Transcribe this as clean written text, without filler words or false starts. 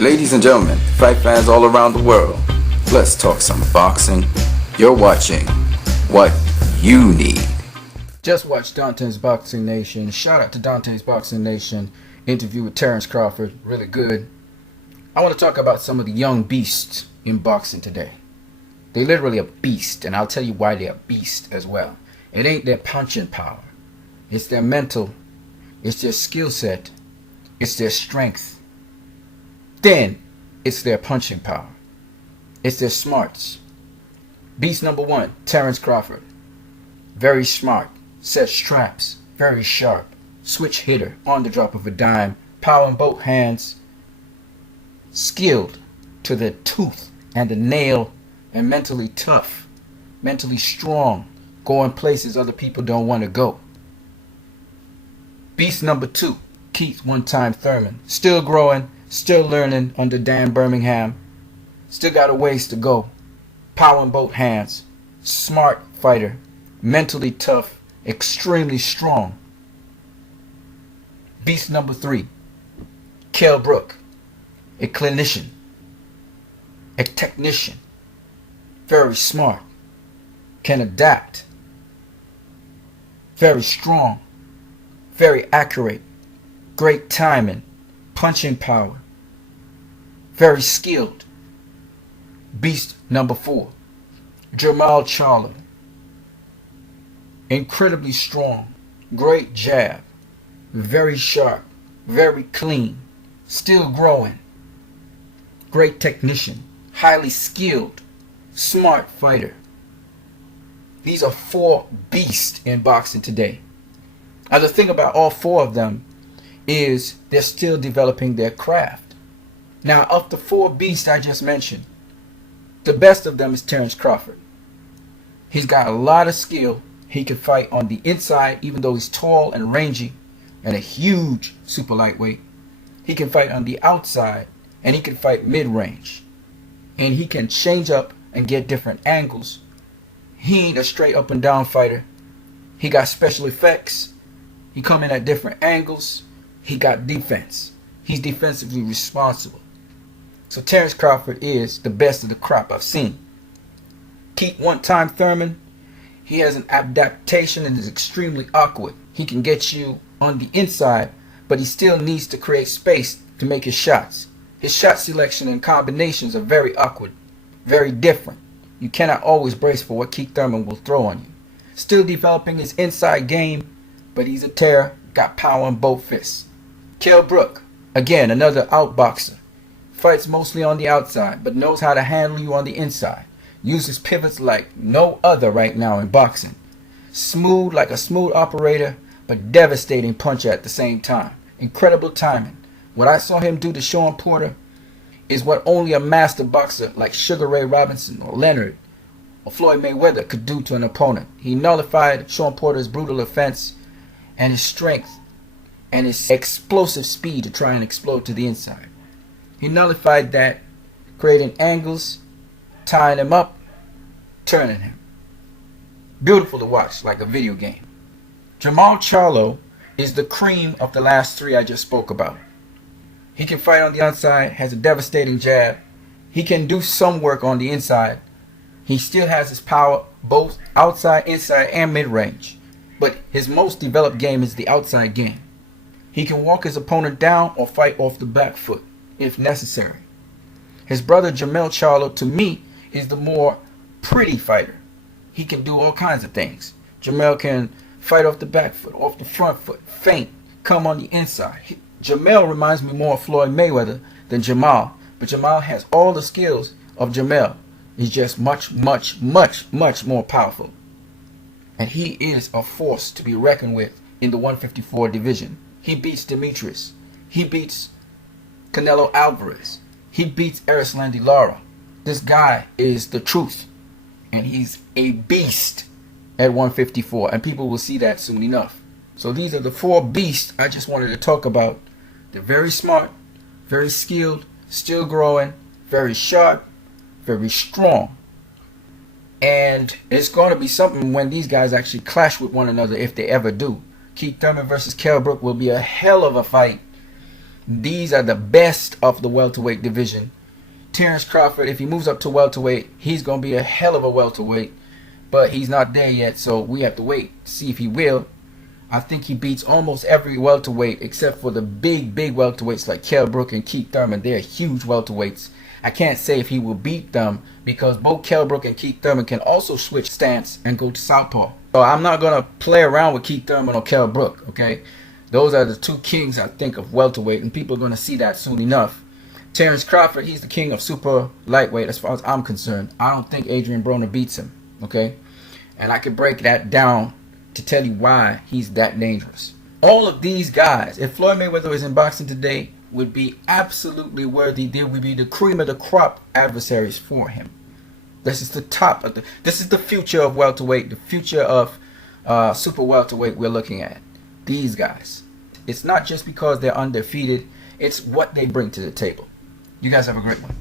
Ladies and gentlemen, fight fans all around the world, let's talk some boxing. You're watching What You Need. Just watched Dante's Boxing Nation. Shout out to Dante's Boxing Nation. Interview with Terrence Crawford. Really good. I want to talk about some of the young beasts in boxing today. They're literally a beast, and I'll tell you why they're a beast as well. It ain't their punching power. It's their mental. It's their skill set. It's their strength. Then, it's their punching power. It's their smarts. Beast number one, Terrence Crawford. Very smart. Sets traps. Very sharp. Switch hitter on the drop of a dime. Power in both hands. Skilled to the tooth and the nail. And mentally tough. Mentally strong. Going places other people don't want to go. Beast number two, Keith one-time Thurman. Still growing. Still learning under Dan Birmingham. Still got a ways to go. Power in both hands. Smart fighter. Mentally tough. Extremely strong. Beast number three. Kell Brook. A clinician. A technician. Very smart. Can adapt. Very strong. Very accurate. Great timing. Punching power. Very skilled. Beast number four. Jamal Charlo. Incredibly strong. Great jab. Very sharp. Very clean. Still growing. Great technician. Highly skilled. Smart fighter. These are four beasts in boxing today. Now the thing about all four of them is they're still developing their craft. Now, of the four beasts I just mentioned, the best of them is Terrence Crawford. He's got a lot of skill. He can fight on the inside, even though he's tall and rangy and a huge super lightweight. He can fight on the outside, and he can fight mid-range. And he can change up and get different angles. He ain't a straight up and down fighter. He got special effects. He come in at different angles. He got defense. He's defensively responsible. So Terrence Crawford is the best of the crop I've seen. Keith one-time Thurman, he has an adaptation and is extremely awkward. He can get you on the inside, but he still needs to create space to make his shots. His shot selection and combinations are very awkward, very different. You cannot always brace for what Keith Thurman will throw on you. Still developing his inside game, but he's a terror, got power in both fists. Kell Brook, again another outboxer. Fights mostly on the outside, but knows how to handle you on the inside. Uses pivots like no other right now in boxing. Smooth like a smooth operator, but devastating puncher at the same time. Incredible timing. What I saw him do to Sean Porter is what only a master boxer like Sugar Ray Robinson or Leonard or Floyd Mayweather could do to an opponent. He nullified Sean Porter's brutal offense and his strength and his explosive speed to try and explode to the inside. He nullified that, creating angles, tying him up, turning him. Beautiful to watch, like a video game. Jamal Charlo is the cream of the last three I just spoke about. He can fight on the outside, has a devastating jab. He can do some work on the inside. He still has his power both outside, inside, and mid-range. But his most developed game is the outside game. He can walk his opponent down or fight off the back foot if necessary. His brother Jamel Charlo, to me, is the more pretty fighter. He can do all kinds of things. Jamel can fight off the back foot, off the front foot, feint, come on the inside. Jamel reminds me more of Floyd Mayweather than Jamal, but Jamal has all the skills of Jamel. He's just much more powerful. And he is a force to be reckoned with in the 154 division. He beats Demetrius. He beats Canelo Alvarez. He beats Erislandy Lara. This guy is the truth. And he's a beast at 154. And people will see that soon enough. So these are the four beasts I just wanted to talk about. They're very smart, very skilled, still growing, very sharp, very strong. And it's going to be something when these guys actually clash with one another, if they ever do. Keith Thurman versus Kell Brook will be a hell of a fight. These are the best of the welterweight division. Terrence Crawford, if he moves up to welterweight, he's going to be a hell of a welterweight. But he's not there yet, so we have to wait to see if he will. I think he beats almost every welterweight except for the big welterweights like Kell Brook and Keith Thurman. They're huge welterweights. I can't say if he will beat them because both Kell Brook and Keith Thurman can also switch stance and go to southpaw. So I'm not going to play around with Keith Thurman or Kell Brook, okay? Those are the two kings, I think, of welterweight, and people are going to see that soon enough. Terrence Crawford, he's the king of super lightweight as far as I'm concerned. I don't think Adrian Broner beats him, okay? And I could break that down to tell you why he's that dangerous. All of these guys, if Floyd Mayweather was in boxing today, would be absolutely worthy. They would be the cream of the crop adversaries for him. This is the top of this is the future of welterweight, the future of super welterweight we're looking at. These guys. It's not just because they're undefeated, it's what they bring to the table. You guys have a great one.